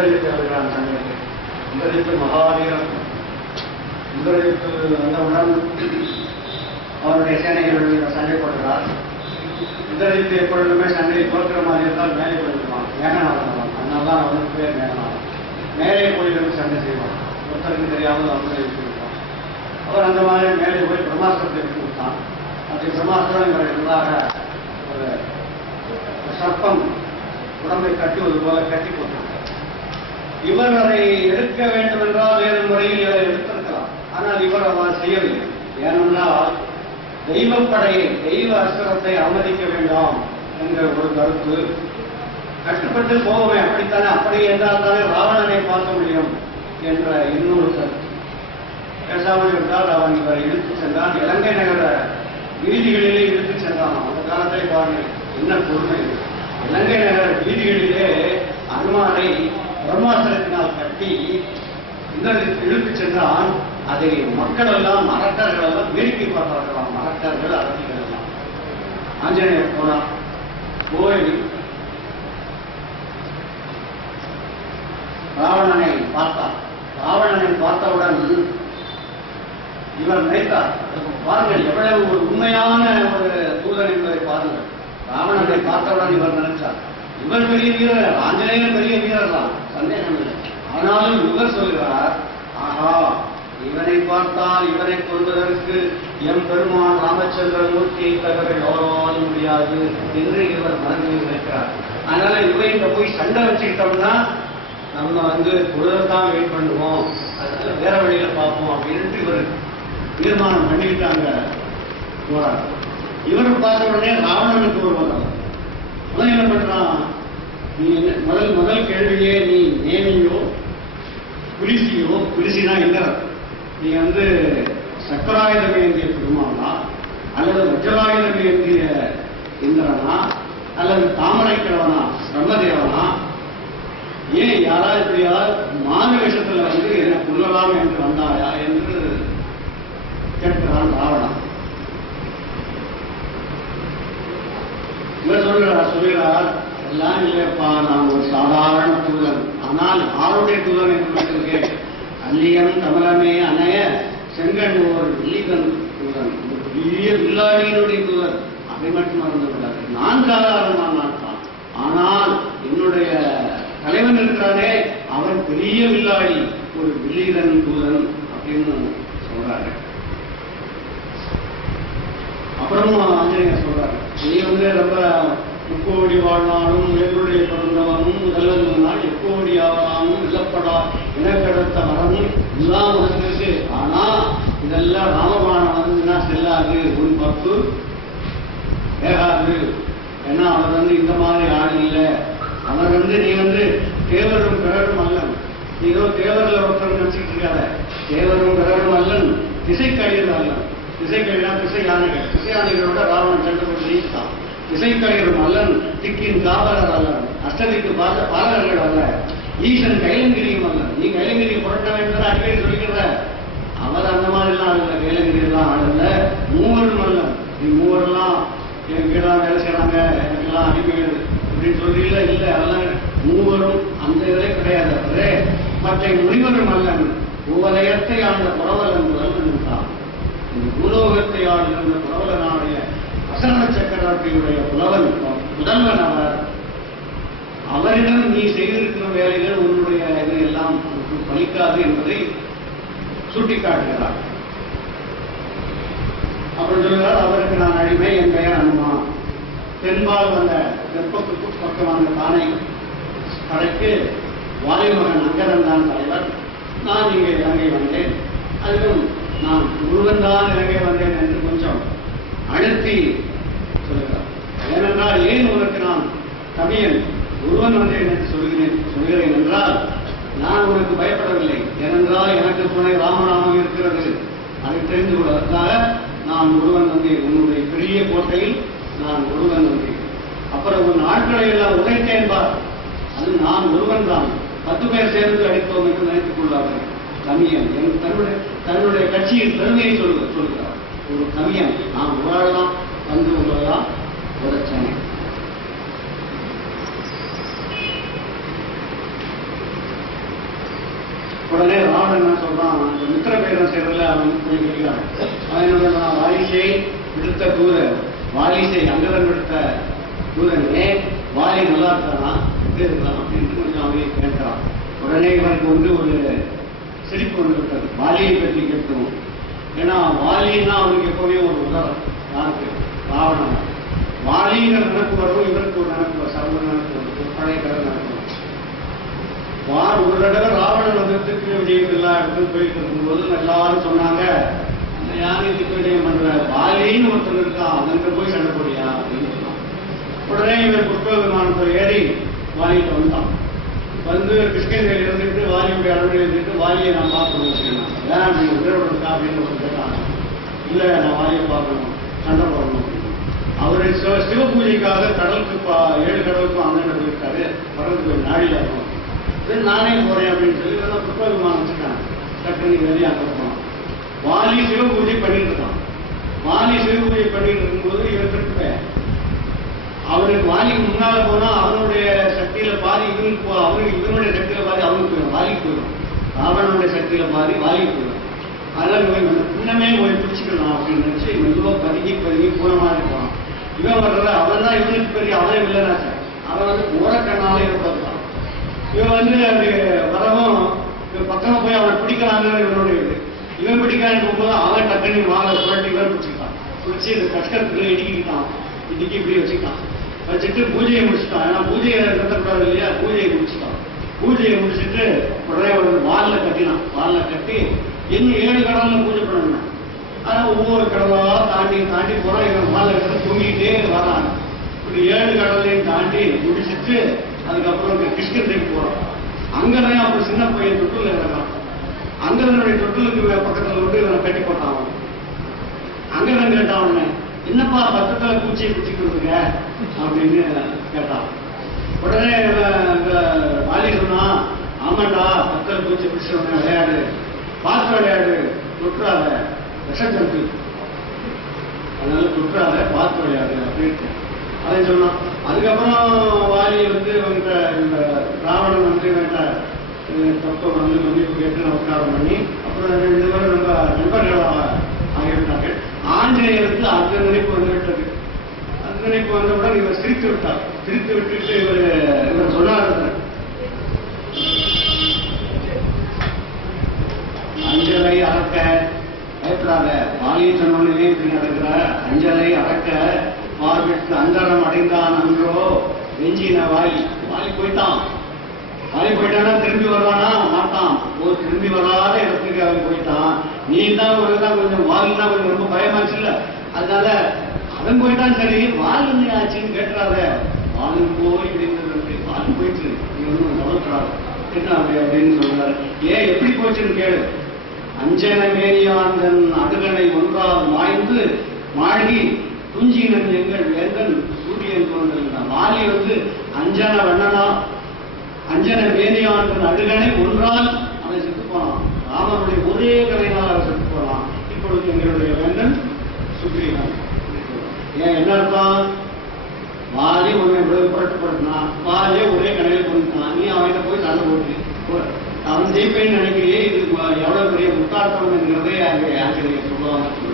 இந்திரஜித்து வருகிறான் சண்டைக்கு இந்திரஜித்து மகாவீரன் இந்திரஜித்து வந்தவுடன் அவருடைய சேனைகள் சண்டை போடுகிறார் இந்திரஜித்து எப்பொழுதுமே சண்டையை தோற்கிற மாதிரி இருந்தால் மேலே போயிருப்பான் மேகநாதன் அதனால தான் அவனுக்கு பேர் மேகநாதன் மேலே போயிருந்து சண்டை செய்வான் ஒருத்தருக்கு தெரியாமல் அவங்களே வச்சிருப்பான் அவர் அந்த மாதிரி மேலே போய் பிரம்மாஸ்திரத்தை எடுத்து விட்டான் அப்படி பிரம்மாஸ்திரம் இவர் இருந்தாக ஒரு சர்ப்பம் உடம்பை கட்டுவது போல கட்டி போட்டு இவர் அதை எடுக்க வேண்டும் என்றால் வேறு முறையில் இவரை எடுத்திருக்கலாம். ஆனால் இவர் அவர் செய்யவில்லை. ஏனென்றால் தெய்வப்படையை தெய்வ அஸ்திரத்தை அவமதிக்க வேண்டாம் என்ற ஒரு கருத்து. கட்டுப்பட்டு போவோமே அப்படித்தானே? அப்படி என்றால் தானே ராவணனை பார்க்க முடியும் என்ற இன்னொரு கருத்து. பேசாமல் இருந்தால் அவன் இவரை இழுத்துச் சென்றான். இலங்கை நகர வீதிகளிலே இழுத்துச் சென்றான். அந்த காலத்தை பாருங்கள் என்ன பொறுமை இலங்கை நகர வீதிகளிலே அனுமானை பிரம்மாசனத்தினால் கட்டி இழுத்து சென்றான் அதை மக்கள் எல்லாம் அரக்கர்கள் எல்லாம் வேடிக்கை பார்த்தார்களாம் அரக்கர்கள் அரசிகள் எல்லாம் ஆஞ்சநேயர் போனார் கோயில் ராவணனை பார்த்தார். ராவணனை பார்த்தவுடன் இவர் நினைத்தார் பாருங்கள் எவ்வளவு ஒரு உண்மையான ஒரு தூதன் என்பதை பாருங்கள். ராவணனை பார்த்தவுடன் இவர் நினைச்சார் இவர் பெரிய வீரர் ஆஞ்சநேயர் பெரிய வீரர் தான் சந்தேகம் இல்லை ஆனாலும் இவர் சொல்கிறார் ஆஹா இவனை பார்த்தால் இவனை கொள்வதற்கு எம் பெருமான் ராமச்சந்திர மூர்த்தியை தவிர எவராலும் முடியாது என்று இவர் மனதில் நினைக்கிறார். அதனால இவன் போய் சண்டை வச்சுக்கிட்டோம்னா நம்ம வந்து பொழுதான் வெயிட் பண்ணுவோம் அதனால வேற வழியில பார்ப்போம் அப்படின்ட்டு இவர் தீர்மானம் பண்ணிக்கிட்டாங்க போறாங்க இவர் பார்த்த உடனே ராவணனுக்கு ஒரு வரம். என்ன பண்றான்? நீ முதல் முதல் கேள்வியே நீ நேமியோ குடிசியோ குடிசினா என்ன நீ வந்து சக்கராயுதம் ஏந்திய பெருமானா அல்லது வஜ்ராயுதம் ஏந்திய இந்திரனா? அல்லது தாமரை கிழவனா பிரம்மதேவனா? ஏன் யாராவது இப்படியாவது மாத வேஷத்துல வந்து என்ன கொள்ளலாம் என்று வந்தாயா என்று கேட்கிறான் ராவணா இவர் சொல்கிறார் சொல்கிறார் எல்லாம் இல்லப்பா நான் ஒரு சாதாரண தூதன். ஆனால் யாருடைய தூதன் என்று கேட்டிருக்கேன் அல்லியம் தமிழமே அணைய செங்கன் ஒரு வில்லிகன் தூதன். பெரிய வில்லாளியினுடைய தூதன். அதை மட்டும் மறந்து விடாது நான் சாதாரணமான நாட்தான் ஆனால் என்னுடைய தலைவன் இருக்கிறானே அவன் பெரிய வில்லாளி ஒரு வில்லிகன் தூதன் அப்படின்னு சொல்றாரு. அப்புறமும் ஆஞ்சநேயர் சொல்றாரு. நீ வந்து ரொம்ப முக்கோடி வாழ்நாளும் வேருடைய பிறந்தவனும் முதல்வன் நாள் எப்போடி ஆவனாலும் இல்லப்படா இனக்கடத்த மரமும் எல்லாம் உனக்கு ஆனா இதெல்லாம் ராமபாணம் வந்துன்னா செல்லாது உன் பத்து ஏகாது. ஏன்னா அவர் வந்து இந்த மாதிரி ஆள் இல்லை. அவர் வந்து நீ வந்து தேவரும் பிறரும் அல்லன். ஏதோ தேவரில் ஒருத்தர் நினைச்சிட்டு இருக்காத. தேவரும் பிறரும் அல்லன். திசை கழிவு அல்லன். திசை கழிவுனா திசை யானைகள் திசை யானைகளோட ராவணன் சண்டை போட்டு ஜெயித்தான் திசை அல்லன் திக்கின் காவலர் அல்லன் அஷ்டதிக்கு பால பாலகர்கள் அல்ல ஈசன் கைலங்கிரியும் அல்லன் நீ கைலங்கிரி புரட்ட வேண்டும் அடிக்கடி சொல்லிக்கிற அவர் அந்த மாதிரிலாம் இல்லை கைலங்கிரியெல்லாம் ஆளல்ல மூவரும் அல்ல நீ மூவரெல்லாம் என் கீழாக வேலை செய்யறாங்க எனக்கெல்லாம் அடிமைகள் அப்படின்னு சொல்றீங்களா இல்லை அதெல்லாம் மூவரும் அந்த இதே கிடையாது அவரே. மற்ற முனிவரும் அல்லன் உலகத்தை ஆண்ட புறவலன் முதல்வன் நின்றான் இந்த பூலோகத்தை ஆளுகின்ற புலவலனாடைய அசரண சக்கரவர்த்தியுடைய புலவன் முதல்வன் அவர் அவரிடம் நீ செய்திருக்கிற வேலைகள் உன்னுடைய இது எல்லாம் பலிக்காது என்பதை சுட்டிக்காட்டுகிறார். அவர் சொல்கிறார் அவருக்கு நான் அடிமை என் பெயர் அனுமா. தென்பால் வந்த வெப்பத்துக்கு பக்கமான தானை கடைக்கு வாயுமகன் அங்கரன் தான் தலைவர். நான் இங்கே இலங்கை வந்தேன். அதிலும் நான் முருகன் தான் இலங்கை வந்தேன் என்று கொஞ்சம் அழுத்தி சொல்கிறார் ஏனென்றால் ஏன் உனக்கு நான் தமிழன் ஒருவன் வந்து எனக்கு சொல்கிறேன் சொல்கிறேன் என்றால் நான் உனக்கு பயப்படவில்லை. ஏனென்றால் எனக்கு துணை ராமநாமம் இருக்கிறது. அதை தெரிந்து கொள்வதற்காக நான் ஒருவன் வந்து உன்னுடைய பெரிய கோட்டையில் நான் ஒருவன் வந்தேன் அப்புறம் உன் ஆட்களை எல்லாம் உதைத்தேன் பார். அது நான் ஒருவன் தான். பத்து பேர் சேர்ந்து அடித்தோம் என்று நினைத்துக் கொள்வார்கள் தமியன் என் தன்னுடைய தன்னுடைய கட்சியின் பெருமையை சொல்ல சொல்கிறார் ஒரு தமியன் நான் ஒரு வந்து உள்ளதான் பிரச்சனை உடனே ராவணன் என்ன சொல்றான்? இந்த மித்திர பேரம் செய்யறதுல அவன் போய் கேட்கிறான் அவன் என்ன சொல்றான் வாலிசை விடுத்த தூதர் வாலிசை அங்கதன் விடுத்த தூரனே வாலி நல்லா இருக்கானா? எப்படி இருக்கான்? அப்படின்னு கொஞ்சம் அவனை கேட்கிறான் உடனே இவனுக்கு வந்து ஒரு சிரிப்பு வந்து விட்டது. வாலியை பற்றி கேட்கணும் ஏன்னா வாலின்னா அவனுக்கு எப்பவுமே ஒரு உதவம் யாருக்கு? ராவணன் வாலிங்கிற நினைப்பு வரும் இவருக்கு ஒரு நினைப்பு வரும் சர்வ நினைப்பு வரும் ஒரு பழைய கதை நினைப்பு வார் ஒரு தடவை ராவணன் வதத்துக்கு விஜயம் எல்லா இடத்துக்கும் போயிட்டு இருக்கும்போது எல்லாரும் சொன்னாங்க "அந்த யானை இதுக்கு பண்ற? வாலின்னு ஒருத்தர் இருக்கான் அவன்கிட்ட போய் சண்டை போடியா அப்படின்னு சொன்னான். உடனே இவர் புஷ்ப விமானத்தில் ஏறி வாலிகிட்ட வந்தான் வந்து கிருஷ்ணகிரியில் இருந்துட்டு வாலியுடைய அளவில் இருந்துட்டு வாலியை நான் பார்க்கணும் அப்படின்னா ஏன் அப்படி உயிரோடு இருக்கா? அப்படின்னு ஒரு கேட்டாங்க. இல்லை நான் வாலியை பார்க்கணும். சண்டை போடணும். அவரு சிவ பூஜைக்காக கடலுக்கு பா- ஏழு கடலுக்கும் அண்ணன் போயிருக்காரு பக்கத்துக்கு போய் இருக்கும் சரி நானே போறேன் அப்படின்னு சொல்லி இதெல்லாம் புஷ்ப விமானம் வச்சுருக்காங்க டக்குனு வெளியே அங்கே வாலி சிவ பூஜை பண்ணிட்டு இருக்கான். வாலி சிவ பூஜை பண்ணிட்டு இருக்கும்போது இவன் திருப்பேன் அவனுக்கு வாலிக்கு முன்னால போனா அவனுடைய சக்தியில பாதி இவனுக்கு போ அவனுக்கு இவனுடைய சக்தியில பாதி அவனுக்கு போயிடும். வாலிக்கு போயிடும். ராவணனுடைய சக்தியில பாதி வாலிக்கு போயிடும். அதெல்லாம் இன்னமே முன்னமே போய் பிடிச்சிக்கலாம் அப்படின்னு நினைச்சு மெதுவாக பதுங்கி பதுங்கி பூரமாக இருப்பான் இவன் வர்றத அவன் தான் இவனுக்கு பெரிய அவனே இல்லைனாச்சு அவன் வந்து ஓரக்கண்ணால இருப்பான் இவன் வந்து அது வரவும் இவன் பக்கம் போய் அவனை பிடிக்கிறாங்கன்னு இவனுடைய இது. இவன் பிடிக்கிறான்னு போகும்போது அவன் டக்குனு வாங்க புரட்டி இவன் பிடிச்சிட்டான் பிடிச்சி இந்த கஷ்டத்துல இடிக்கிட்டான் இடிக்கி இப்படி வச்சுக்கிட்டான். வச்சுட்டு பூஜையை முடிச்சுட்டான். ஏன்னா பூஜையை நடத்தக்கூடாது இல்லையா? பூஜையை முடிச்சுட்டான். பூஜையை முடிச்சுட்டு உடனே ஒரு வாலில் கட்டினான். வாலில் கட்டி இன்னும் ஏழு கடல்ல பூஜை பண்ணணும் ஆனா ஒவ்வொரு கடலா தாண்டி தாண்டி போனா இவன் மாலை இருக்கிற தூங்கிட்டே வரான். இப்படி ஏழு கடலையும் தாண்டி முடிச்சுட்டு அதுக்கப்புறம் இங்க கிருஷ்ணகிரிக்கு போறான். அங்கதான் அப்புறம் சின்ன பையன் தொட்டில் இருக்கிறான். அங்கதனுடைய தொட்டிலுக்கு பக்கத்துல விட்டு இவனை கட்டி போட்டான் அவன். அங்கதான் கேட்டான் உடனே என்னப்பா பக்கத்துல பூச்சியை குச்சிக்கிறதுங்க அப்படின்னு கேட்டான். உடனே இவன் வாலி சொன்னான் ஆமாண்டா பக்கத்துல பூச்சி பிடிச்ச உடனே விளையாடு. பார்த்து விளையாடு. தொற்றாத விஷஜந்து அதனால குற்றால பார்த்து விளையாடு அப்படின்னு அதை சொன்னான். அதுக்கப்புறம் வாலி வந்து இவன்கிட்ட இந்த ராவணன் வந்து இவன்கிட்ட தப்ப வந்து மன்னிப்பு கேட்டு நமஸ்காரம் பண்ணி அப்புறம் ரெண்டு பேரும் ரொம்ப நண்பர்களாக ஆகிவிட்டார்கள். ஆஞ்சநேயருக்கு அந்த நினைப்பு வந்து விட்டது. அந்த நினைப்பு வந்தவுடன் இவர் சிரித்து விட்டார். சிரித்து விட்டுட்டு இவர் இவர் சொன்னார் அஞ்சலை அறக்க நடத்தாத வாலியை சொன்னோடனே இப்படி நடக்கிற அஞ்சலை அடக்க பார்வைக்கு அந்தரம் அடைந்தான் அன்றோ வெஞ்சின வாய். வாலி போயிட்டான் வாலி போயிட்டானா திரும்பி வருவானா? மாட்டான். ஒரு திரும்பி வராத இடத்துக்கு அவன் போயிட்டான் நீ தான் ஒரு தான் கொஞ்சம் வால் தான் கொஞ்சம் ரொம்ப பயமாச்சு இல்ல அதனால அவன் போயிட்டான் சரி. வால் என்ன ஆச்சுன்னு கேட்டுறாத. வாலும் போய் இப்படி வால் போயிட்டு நீ ஒன்றும் கவலைப்படாத. என்ன அப்படி அப்படின்னு சொல்றாரு. ஏன் எப்படி போச்சுன்னு கேளு. அஞ்சன மேரியாண்டன் அடுகனை ஒன்றால் மாய்ந்து மாழ்கி துஞ்சினன் எங்கள் வேந்தன் சூரியன் தோன்றல் மாலி வந்து அஞ்சன வண்ணனா அஞ்சன மேரியாண்டன் அடுகனை ஒன்றால் அவன் செத்து போனான் ராமனுடைய ஒரே கலையினால் அவன் செத்து போனான் இப்பொழுது எங்களுடைய வேந்தன் சுக்ரீவன். ஏன் என்ன அர்த்தம்? வாலி உன்னை இவ்வளவு புரட்டுப்படுத்தினான் வாலியே ஒரே கடையில் கொண்டுட்டான் நீ அவன்கிட்ட போய் சண்டை போட்டு அவன் ஜெயிப்பேன்னு நினைக்கிறேன். இது எவ்வளவு பெரிய முட்டாட்டம் என்கிறதே அங்கே ஆசிரியர் சொல்லுவாங்க